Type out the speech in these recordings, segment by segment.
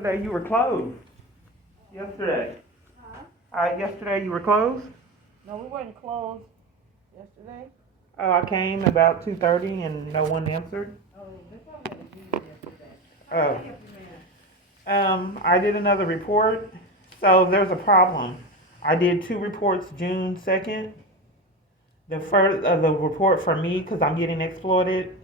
Yesterday you were closed. Yesterday. Yesterday you were closed? No, we weren't closed yesterday. Oh, I came about 2:30 and no one answered. Oh, they probably had a meeting yesterday. How can I help you, ma'am? I did another report. So there's a problem. I did 2 reports June 2nd. The report for me, because I'm getting exploited.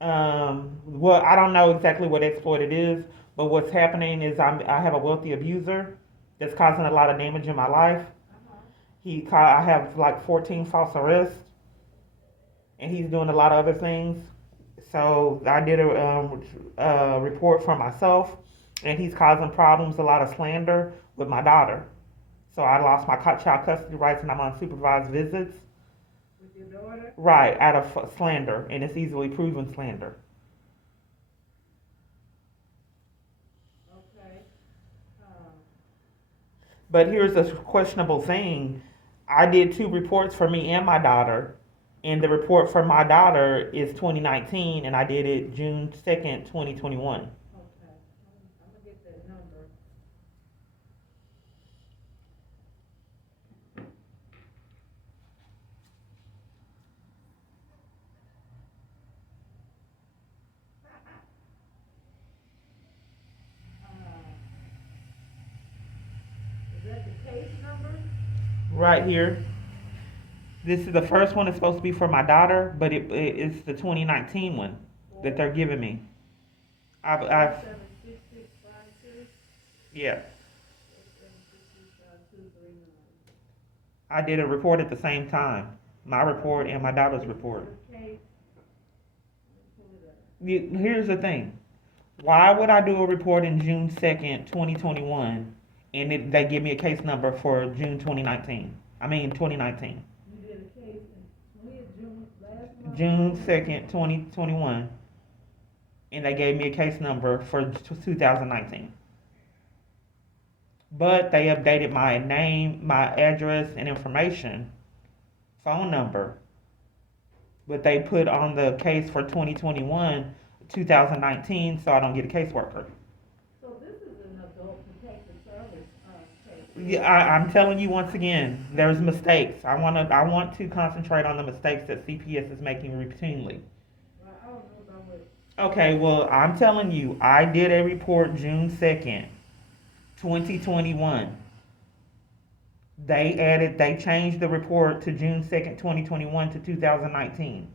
Well, I don't know exactly what exploited is, but what's happening is I have a wealthy abuser that's causing a lot of damage in my life. I have like 14 false arrests, and he's doing a lot of other things. So I did a report for myself, and he's causing problems, a lot of slander with my daughter. So I lost my child custody rights, and I'm on supervised visits. With your daughter? Right, out of slander, and it's easily proven slander. Okay. But here's a questionable thing. I did 2 reports for me and my daughter, and the report for my daughter is 2019, and I did it June 2nd, 2021. Okay. I'm gonna get that number. Is that the case number? Right here. This is the first one. It's supposed to be for my daughter, but it's the 2019 one that they're giving me. I've 76652. yeah. 7665239. I did a report at the same time. My report and my daughter's report. Okay. Here's the thing. Why would I do a report in June 2nd, 2021, and they give me a case number for June 2019? I mean 2019. You did a case in June last month? June 2nd, 2021, and they gave me a case number for 2019. But they updated my name, my address, and information, phone number. But they put on the case for 2021, 2019, so I don't get a caseworker. So this is an adult protective service case. Yeah, I'm telling you once again, there's mistakes. I want to concentrate on the mistakes that CPS is making routinely. Well, I don't know about what. Okay, well, I'm telling you, I did a report June 2nd, 2021. They changed the report to June 2nd, 2021 to 2019.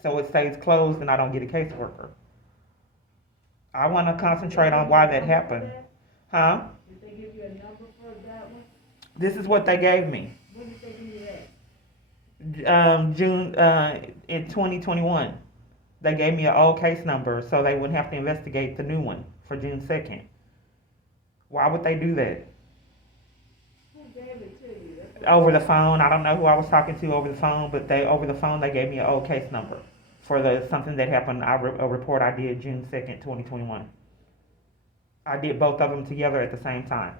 So it stays closed and I don't get a caseworker. I want to concentrate on why that happened. Huh? Did they give you a number for that one? This is what they gave me. When did they give you that? June in 2021. They gave me an old case number so they wouldn't have to investigate the new one for June 2nd. Why would they do that? Who gave it to you? Over the phone. I don't know who I was talking to over the phone, but over the phone they gave me an old case number for something that happened. A report I did June 2nd, 2021. I did both of them together at the same time.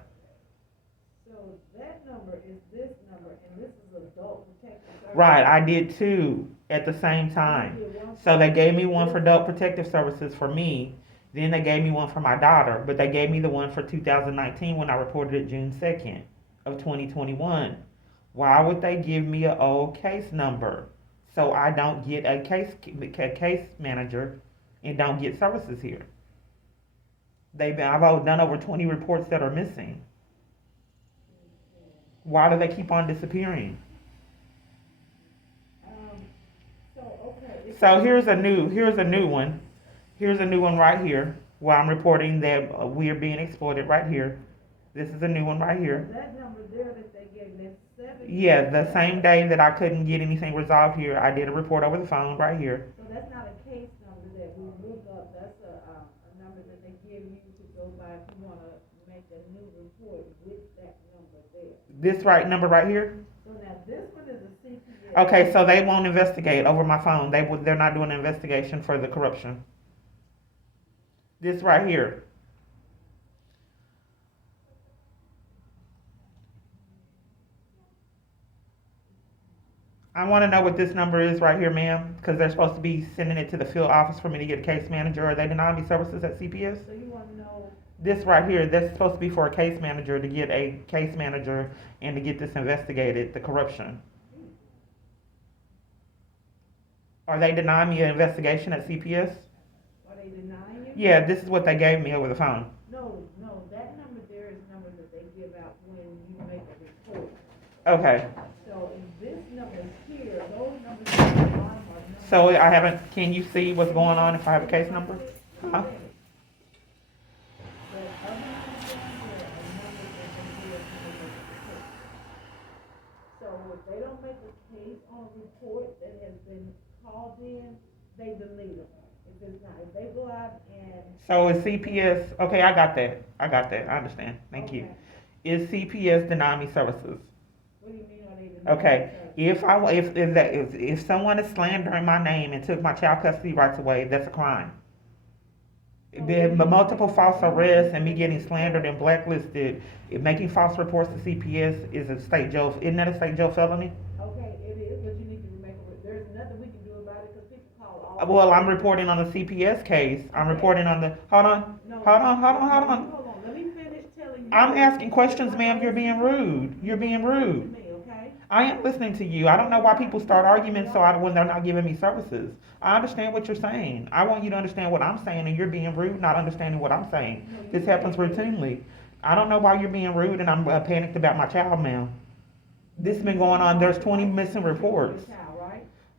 So that number is this number, and this is adult protective service. Right, I did 2 at the same time. So they gave me one for adult protective services for me. Then they gave me one for my daughter, but they gave me the one for 2019 when I reported it June 2nd of 2021. Why would they give me an old case number so I don't get a case manager and don't get services here? I've done over 20 reports that are missing. Why do they keep on disappearing? So here's a new one. Here's a new one right here where I'm reporting that we are being exploited right here. This is a new one right here. That number there that they gave, that's 7. Yeah, the same day that I couldn't get anything resolved here, I did a report over the phone right here. So that's not a case number that we look up. That's a number that they give you to go by if you want to make a new report with that number there. This number right here? So now this one is a CPS. Okay, so they won't investigate over my phone. They're not doing an investigation for the corruption. This right here. I want to know what this number is right here, ma'am, because they're supposed to be sending it to the field office for me to get a case manager, or they deny me services at CPS. So you want to know This right here, that's supposed to be for a case manager to get a case manager and to get this investigated, the corruption. Are they denying me an investigation at CPS? Are they denying you? Yeah, this is what they gave me over the phone. No, that number there is number that they give out when you make a report. Okay, So if this number here, those numbers at the bottom are numbers. so I haven't, can you see what's going on if I have a case number? Huh? The other numbers down there are numbers that they give when they make a report. So if they don't make a case on a report that has been called in, they delete them. If it's not, if they go out and. So is CPS, okay, I got that, I understand, thank you. Okay. Is CPS denying me services? What do you mean, are they denying? Okay, service? if someone is slandering my name and took my child custody rights away, that's a crime. The multiple false arrests and me getting slandered and blacklisted, making false reports to CPS is a state jail, isn't that a state jail felony? Okay, it is, but you need to make there's nothing we can do about it, because people call all. Well, I'm reporting on the CPS case, I'm reporting on the, hold on, hold on. Let me finish telling you. I'm asking questions, ma'am, you're being rude, To me, okay? I am listening to you. I don't know why people start arguments when they're not giving me services. I understand what you're saying. I want you to understand what I'm saying, and you're being rude, not understanding what I'm saying. This happens routinely. I don't know why you're being rude, and I'm panicked about my child, ma'am. This has been going on. There's 20 missing reports.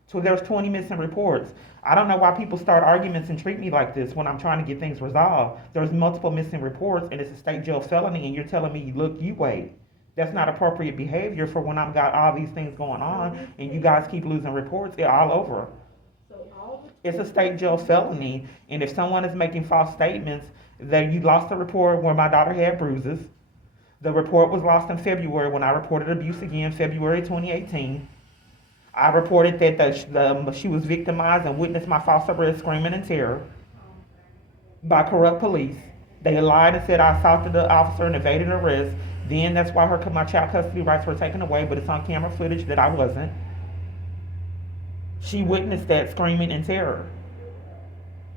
So there's 20 missing reports. I don't know why people start arguments and treat me like this when I'm trying to get things resolved. There's multiple missing reports, and it's a state jail felony, and you're telling me, look, you wait. That's not appropriate behavior for when I've got all these things going on, and you guys keep losing reports. They're all over. It's a state jail felony, and if someone is making false statements, that you lost a report where my daughter had bruises. The report was lost in February when I reported abuse again, February 2018. I reported that she was victimized and witnessed my false arrest, screaming in terror by corrupt police. They lied and said I assaulted the officer and evaded arrest. Then that's why my child custody rights were taken away, but it's on camera footage that I wasn't. She witnessed that screaming in terror.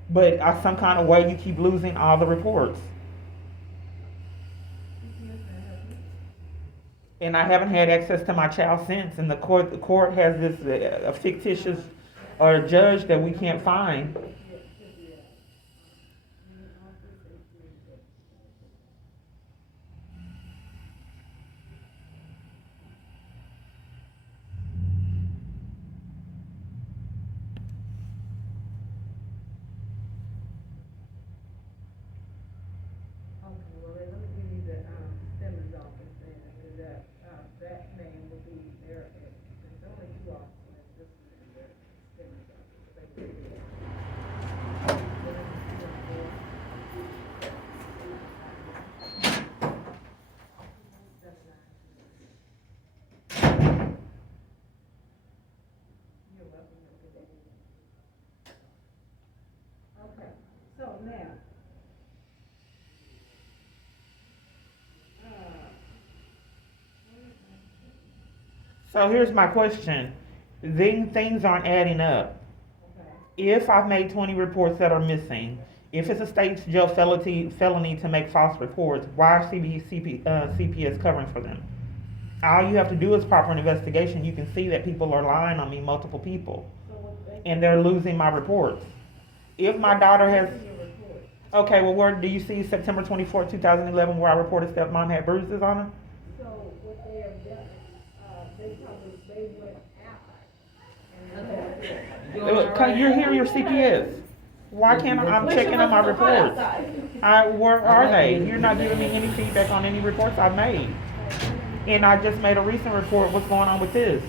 But some kind of way you keep losing all the reports. And I haven't had access to my child since, and the court has this a fictitious or judge that we can't find. Let me give you the Stemmons office then, because that name will be there. There's only two offices. This is the Stemmons office. You're welcome. Okay, so now. So here's my question. Then things aren't adding up. Okay. If I've made 20 reports that are missing, if it's a state jail felony to make false reports, why is CPS covering for them? All you have to do is proper investigation. You can see that people are lying on me, multiple people, and they're losing my reports. If my daughter has, okay, well, where do you see September 24, 2011, where I reported Stepmom had bruises on her? So what they have done, they went out. And You're here, your CPS. Why can't I'm checking on my reports? Where are they? You're not giving me any feedback on any reports I've made. And I just made a recent report. What's going on with this?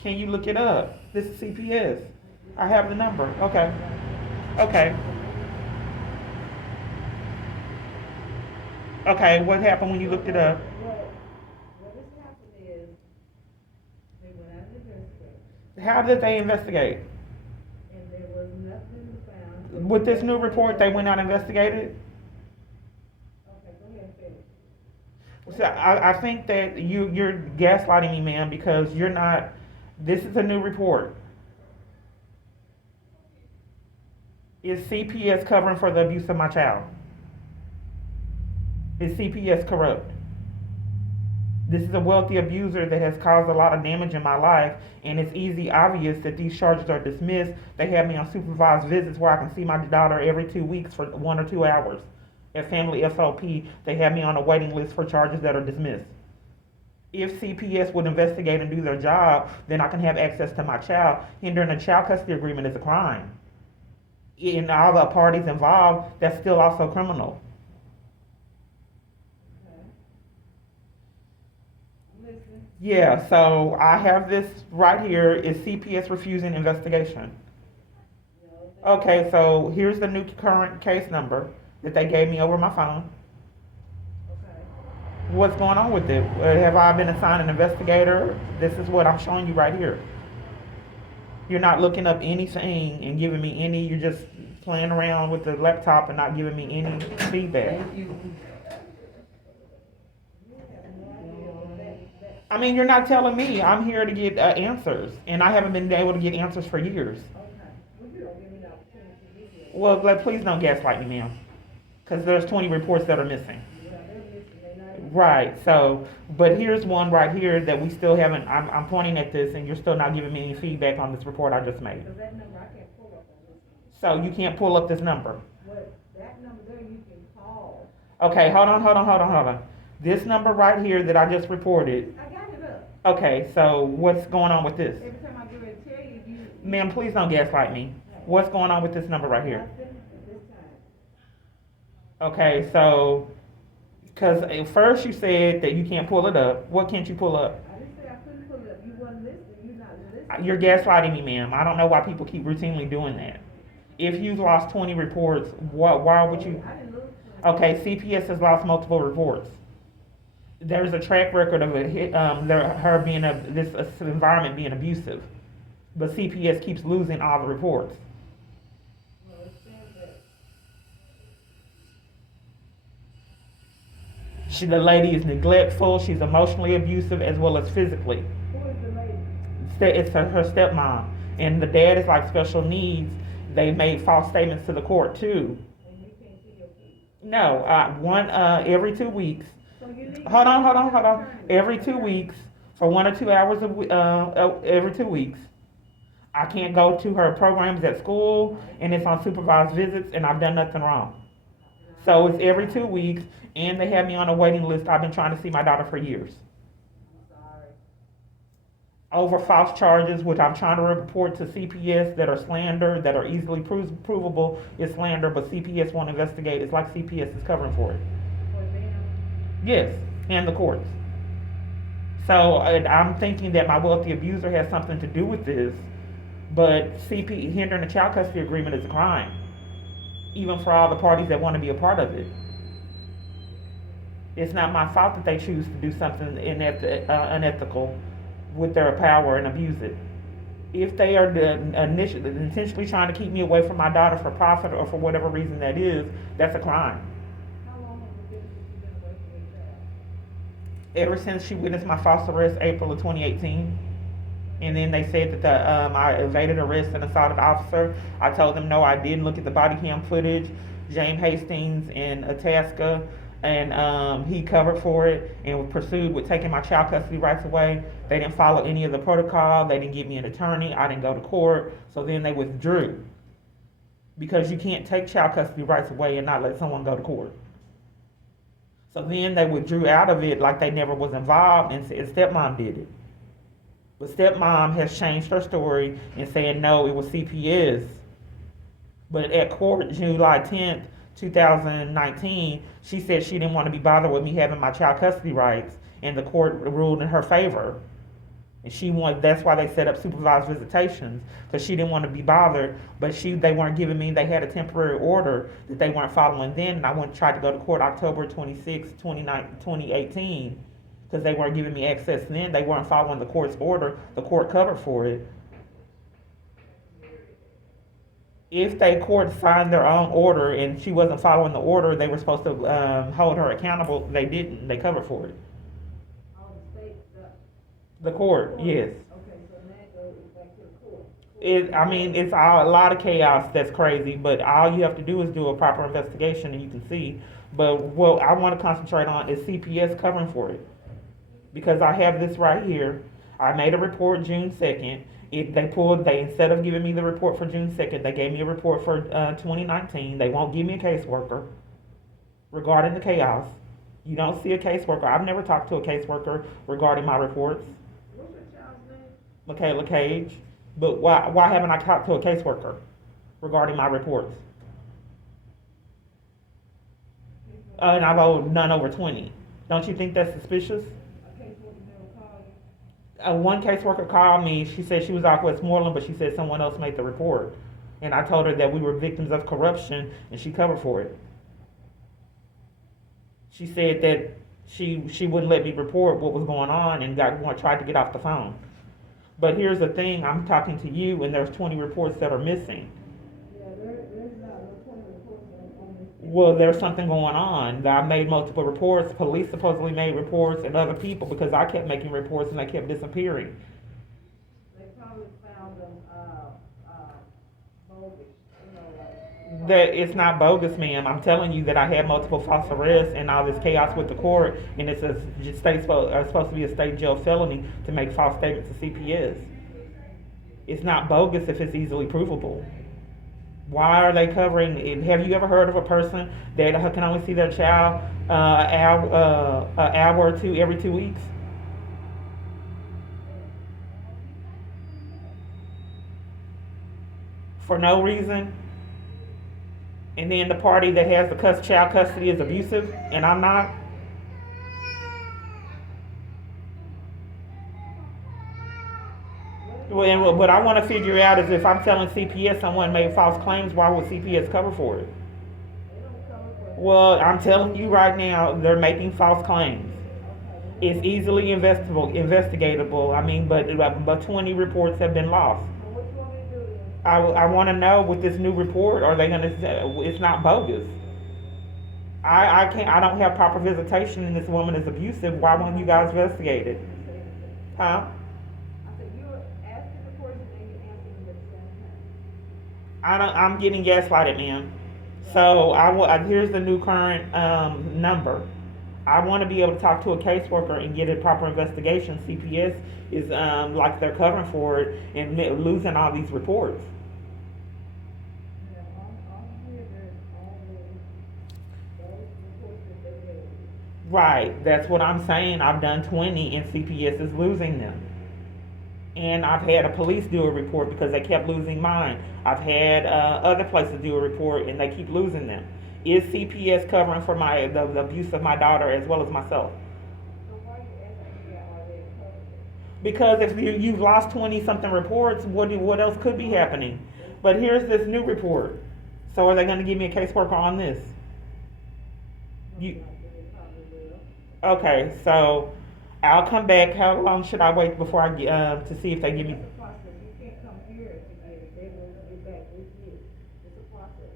Can you look it up? This is CPS. I have the number. Okay. Okay. Okay, what happened when you looked it up? What has happened is, they went out and investigated. How did they investigate? And there was nothing found. With this new report, they went out and investigated? Okay, go ahead and finish. So I think that you're gaslighting me, ma'am, because you're not, this is a new report. Is CPS covering for the abuse of my child? Is CPS corrupt? This is a wealthy abuser that has caused a lot of damage in my life, and it's obvious that these charges are dismissed. They have me on supervised visits where I can see my daughter every 2 weeks for 1 or 2 hours. At Family FLP, they have me on a waiting list for charges that are dismissed. If CPS would investigate and do their job, then I can have access to my child. Hindering a child custody agreement is a crime. In all the parties involved, that's still also criminal. Yeah, so I have this right here, is CPS refusing investigation. Okay, so here's the new current case number that they gave me over my phone. What's going on with it? Have I been assigned an investigator? This is what I'm showing you right here. You're not looking up anything and giving me any, you're just playing around with the laptop and not giving me any feedback. I mean, you're not telling me. I'm here to get answers, and I haven't been able to get answers for years. Well, please don't gaslight me, ma'am, because there's 20 reports that are missing. Right. So, but here's one right here that we still haven't. I'm pointing at this, and you're still not giving me any feedback on this report I just made. So you can't pull up this number. That number there you can call. Okay, hold on. This number right here that I just reported. I got it up. Okay, so what's going on with this? Every time I get ready to tell you, Ma'am, please don't gaslight me. What's going on with this number right here? nothing at this time. Okay, so, because at first you said that you can't pull it up. What can't you pull up? I didn't say I couldn't pull it up. You wasn't listening. You're not listening. You're gaslighting me, ma'am. I don't know why people keep routinely doing that. If you've lost 20 reports, why would you? I didn't lose. Okay, CPS has lost multiple reports. There's a track record of her being this environment being abusive, but CPS keeps losing all the reports. Well, it says that. The lady is neglectful. She's emotionally abusive as well as physically. Who is the lady? It's her stepmom, and the dad is like special needs. They made false statements to the court too. And you can't see your kid. No, every 2 weeks. So you need. Hold on. Every 2 weeks, for 1 or 2 hours every 2 weeks, I can't go to her programs at school, and it's on supervised visits, and I've done nothing wrong. So it's every 2 weeks, and they have me on a waiting list. I've been trying to see my daughter for years. I'm sorry. Over false charges, which I'm trying to report to CPS that are slander, that are easily provable is slander, but CPS won't investigate. It's like CPS is covering for it. For them. Yes, and the courts. So I'm thinking that my wealthy abuser has something to do with this, but hindering a child custody agreement is a crime, even for all the parties that want to be a part of it. It's not my fault that they choose to do something unethical with their power and abuse it. If they are intentionally trying to keep me away from my daughter for profit or for whatever reason that is, that's a crime. How long has it been since you've been away from your child? Ever since she witnessed my false arrest, April of 2018. And then they said that I evaded arrest and assaulted officer. I told them no, I didn't. Look at the body cam footage. James Hastings in Itasca, and he covered for it and was pursued with taking my child custody rights away. They didn't follow any of the protocol. They didn't give me an attorney. I didn't go to court. So then they withdrew, because you can't take child custody rights away and not let someone go to court. So then they withdrew out of it like they never was involved, and said Stepmom did it. But Stepmom has changed her story and saying no, it was CPS. But at court, July 10th, 2019, she said she didn't want to be bothered with me having my child custody rights, and the court ruled in her favor. And that's why they set up supervised visitations, because she didn't want to be bothered, but they weren't giving me, they had a temporary order that they weren't following then, and I tried to go to court October 26, 2018, because they weren't giving me access then. They weren't following the court's order. The court covered for it. If the court signed their own order and she wasn't following the order, they were supposed to hold her accountable. They didn't. They covered for it. Oh, the state, The court, yes. okay, so now it goes back to the court. I mean, it's a lot of chaos that's crazy, but all you have to do is do a proper investigation and you can see. But what I want to concentrate on is CPS covering for it. Because I have this right here. I made a report June 2nd. They instead of giving me the report for June 2nd, they gave me a report for 2019. They won't give me a caseworker regarding the chaos. You don't see a caseworker. I've never talked to a caseworker regarding my reports. What's your child's name? Michaela Cage. But why haven't I talked to a caseworker regarding my reports? And I've owed none over 20. Don't you think that's suspicious? A caseworker never called you? One caseworker called me. She said she was off Westmoreland, but she said someone else made the report. And I told her that we were victims of corruption, and she covered for it. She said that she wouldn't let me report what was going on and tried to get off the phone. But here's the thing, I'm talking to you and there's 20 reports that are missing. Yeah, there's not no 20 reports on this. Well, there's something going on. I made multiple reports. Police supposedly made reports and other people because I kept making reports and they kept disappearing. They probably found them, bogus, you know, like. That it's not bogus, ma'am. I'm telling you that I had multiple false arrests and all this chaos with the court, and it's supposed to be a state jail felony to make false statements to CPS. It's not bogus if it's easily provable. Why are they covering it? Have you ever heard of a person that can only see their child an hour or two every 2 weeks? For no reason? And then the party that has the child custody is abusive, and I'm not. Well, what I want to figure out is if I'm telling CPS someone made false claims, why would CPS cover for it? They don't cover for it. Well, I'm telling you right now, they're making false claims. It's easily investigatable. I mean, but 20 reports have been lost. So what you want me to do then? I want to know with this new report, are they going to? It's not bogus. I can't. I don't have proper visitation, and this woman is abusive. Why won't you guys investigate it? Huh? I said, you're asking the question and you're answering at the same time. I'm getting gaslighted, man. So here's the new current number. I want to be able to talk to a caseworker and get a proper investigation. CPS is like they're covering for it and losing all these reports. Yeah, on here, there's only those reports that they made. Right, that's what I'm saying. I've done 20 and CPS is losing them. And I've had a police do a report because they kept losing mine. I've had other places do a report and they keep losing them. Is CPS covering for the abuse of my daughter as well as myself? So why are you asking me that already covered? Because if you've lost 20 something reports, what else could be happening? But here's this new report. So are they going to give me a caseworker on this? You, okay, so I'll come back. How long should I wait before I get to see if they give me? It's a process. You can't come here and get it. They will get back with you. It's a process.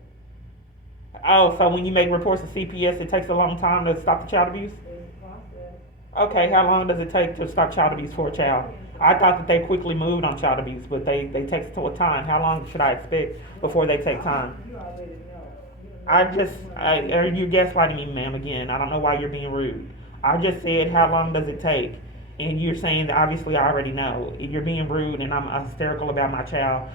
Oh, so when you make reports to CPS, it takes a long time to stop the child abuse? It's a process. Okay, how long does it take to stop child abuse for a child? I thought that they quickly moved on child abuse, but they take a time. How long should I expect before they take time? You already know. Are you gaslighting me, ma'am, again? I don't know why you're being rude. I just said, how long does it take? And you're saying that obviously I already know. You're being rude and I'm hysterical about my child.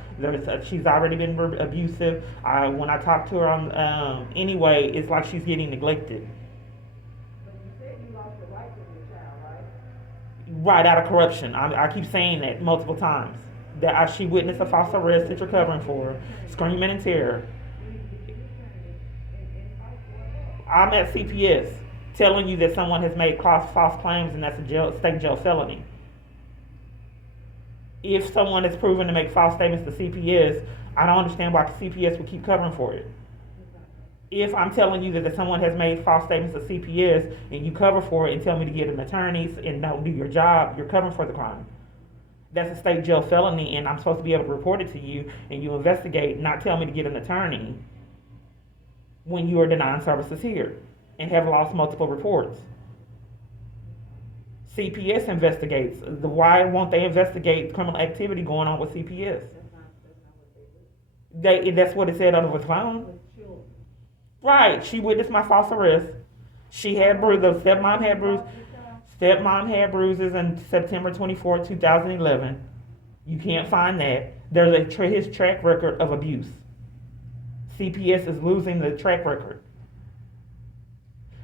She's already been abusive. When I talk to her anyway, it's like she's getting neglected. But you said you lost the right to your child, right? Right, out of corruption. I keep saying that multiple times. That she witnessed a false arrest that you're covering for her, screaming in terror. I'm at CPS telling you that someone has made false claims and that's a state jail felony. If someone is proven to make false statements to CPS, I don't understand why CPS would keep covering for it. If I'm telling you that someone has made false statements to CPS and you cover for it and tell me to get an attorney and don't do your job, you're covering for the crime. That's a state jail felony and I'm supposed to be able to report it to you and you investigate, not tell me to get an attorney when you are denying services here and have lost multiple reports. CPS investigates. Why won't they investigate criminal activity going on with CPS? That's not That's what it said over the phone. with children. Right. She witnessed my false arrest. She had bruises. Stepmom had bruises. Stepmom had bruises in September 24, 2011. You can't find that. There's his track record of abuse. CPS is losing the track record.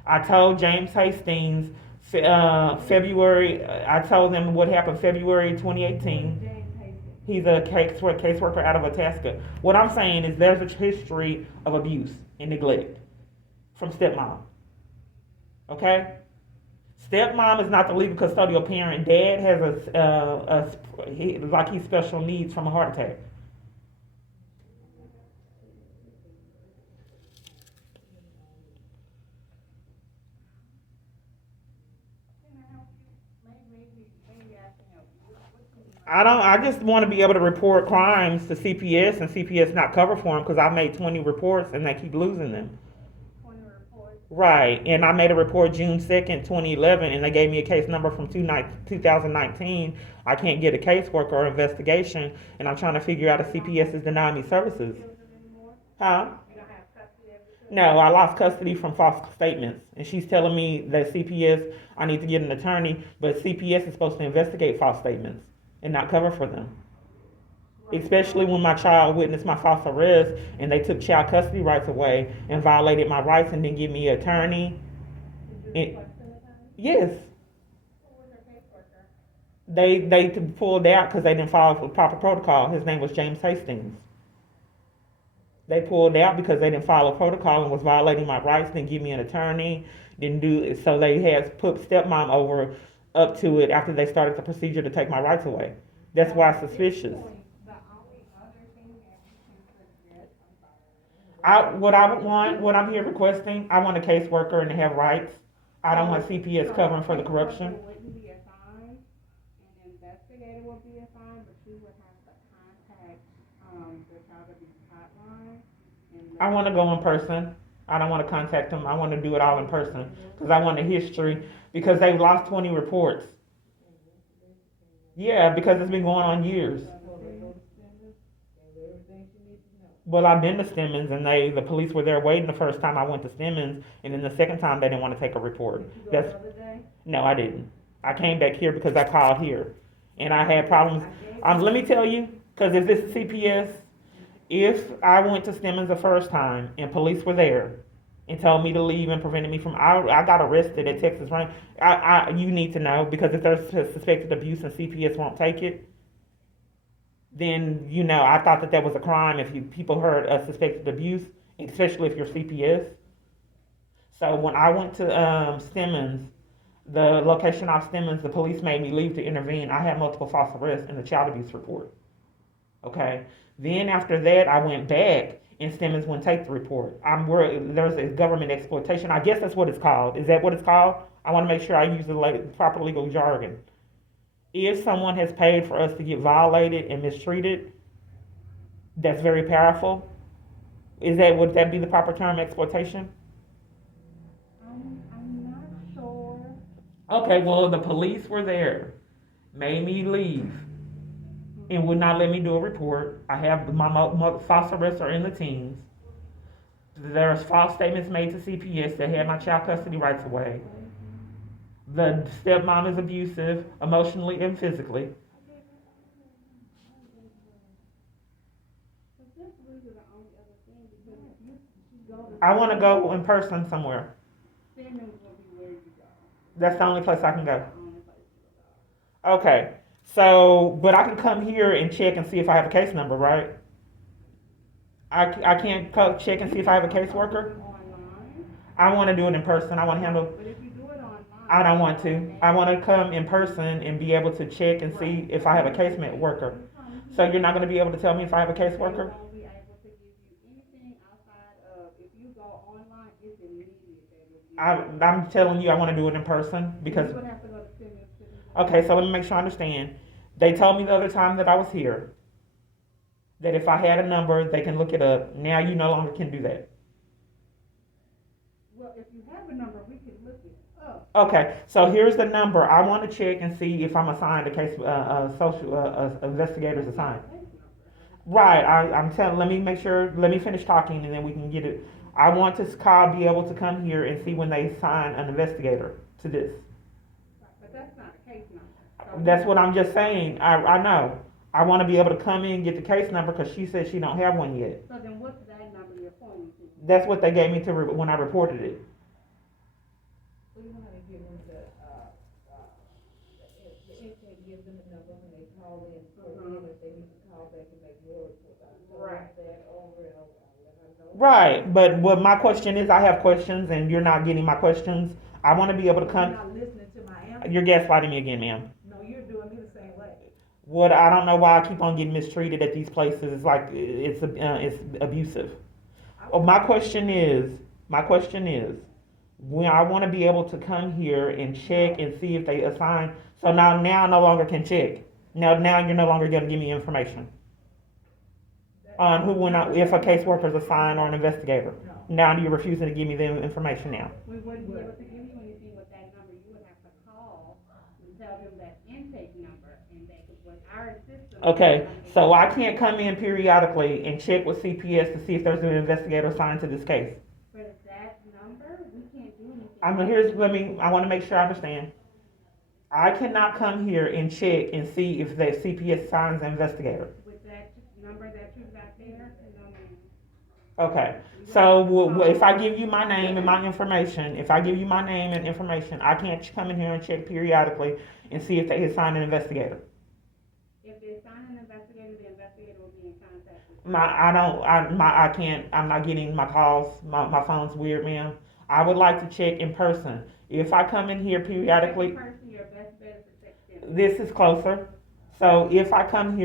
I told James Hastings February. I told him what happened February 2018. James Hastings. He's a caseworker out of Itasca. What I'm saying is there's a history of abuse and neglect from stepmom. Okay? Stepmom is not the legal custodial parent. Dad has he's special needs from a heart attack. I just want to be able to report crimes to CPS and CPS not cover for them because I made 20 reports and they keep losing them. 20 reports. Right, and I made a report June 2nd, 2011, and they gave me a case number from 2019. I can't get a caseworker or investigation, and I'm trying to figure out if CPS is denying me services. Huh? You don't have custody of the children? No, I lost custody from false statements, and she's telling me that CPS, I need to get an attorney, but CPS is supposed to investigate false statements and not cover for them. Especially when my child witnessed my false arrest and they took child custody rights away and violated my rights and didn't give me an attorney. Did you request an attorney? Yes, Who was your caseworker? they pulled out because they didn't follow the proper protocol. His name was James Hastings. They pulled out because they didn't follow protocol and was violating my rights, didn't give me an attorney, didn't do it. So they had put stepmom over up to it after they started the procedure to take my rights away. That's why it's suspicious. The only other thing that you can suggest, I'm sorry. What I would want, what I'm here requesting, I want a caseworker and to have rights. I don't want CPS covering for the corruption. Wouldn't be assigned, an investigator would be assigned, but you would have to contact, the child abuse hotline. And I want to go in person. I don't want to contact them. I want to do it all in person because I want a history because they've lost 20 reports. Yeah, because it's been going on years. Well, I've been to Stemmons and the police were there waiting the first time I went to Stemmons, and then the second time they didn't want to take a report. Did you go That's the other day? no, I didn't. I came back here because I called here, and I had problems. Let me tell you, because if this is CPS, if I went to Stemmons the first time and police were there and told me to leave and prevented me from, I got arrested at Texas Range. You need to know because if there's suspected abuse and CPS won't take it, then I thought that was a crime if people heard a suspected abuse, especially if you're CPS. So when I went to Stemmons, the location of Stemmons, the police made me leave to intervene. I had multiple false arrests in the child abuse report. Okay. Then after that, I went back and Stemmons wouldn't take the report. There's a government exploitation. I guess that's what it's called. Is that what it's called? I want to make sure I use the proper legal jargon. If someone has paid for us to get violated and mistreated, that's very powerful. Would that be the proper term, exploitation? I'm not sure. Okay, well, the police were there, made me leave, and would not let me do a report. I have my false arrests are in the teens. There's false statements made to CPS that had my child custody rights away. The stepmom is abusive, emotionally and physically. I want to go in person somewhere. That's the only place I can go. Okay, so, but I can come here and check and see if I have a case number, right? I can't check and see if I have a caseworker? I want to do it in person. I want to handle. But if you do it online. I don't want to. I want to come in person and be able to check and see if I have a case worker. So you're not going to be able to tell me if I have a caseworker? They won't be able to give you anything outside of, if you go online, it's immediate. I'm telling you I want to do it in person because. You would have to go to Stemmons. Okay, so let me make sure I understand. They told me the other time that I was here that if I had a number, they can look it up. Now you no longer can do that. Well, if you have a number, we can look it up. Okay, so here's the number. I want to check and see if I'm assigned a case, social investigators assigned. Right, I'm telling, let me make sure, let me finish talking and then we can get it. I want to be able to come here and see when they assign an investigator to this. But that's not a case number. So That's what I'm just saying. I know. I want to be able to come in and get the case number because she said she don't have one yet. So then what's that number you're pointing to? That's what they gave me to when I reported it. So you want to give them the intake gives them a number when they call in, so then if they need to call back and make more reports. Right. That over and over, let her know. Right, but what my question is, I have questions and you're not getting my questions. I want to be able to You're come. not listening to my answer. You're gaslighting me again, ma'am. No, you're doing me the same way. What I don't know why I keep on getting mistreated at these places. It's like it's abusive. Oh, my question is, when I want to be able to come here and check and see if they assign. So now I no longer can check. Now you're no longer going to give me information on who if a caseworker is assigned or an investigator. No. Now you're refusing to give me the information now. We wouldn't be able to give you anything with that number. You would have to call and tell them that intake number, and they could, with our system. Okay, so I can't come in periodically and check with CPS to see if there's an investigator assigned to this case. For that number, we can't do anything. I want to make sure I understand. I cannot come here and check and see if the CPS assigns an investigator. With that number that you got there, no, ma'am. Okay, so if I give you my name and my information, I can't come in here and check periodically and see if they assign an investigator. If they assign an investigator, the investigator will be in contact with you. I can't, I'm not getting my calls, my phone's weird, ma'am. I would like to check in person. If I come in here periodically, Person, your best bet is to text them. this is closer. So if I come here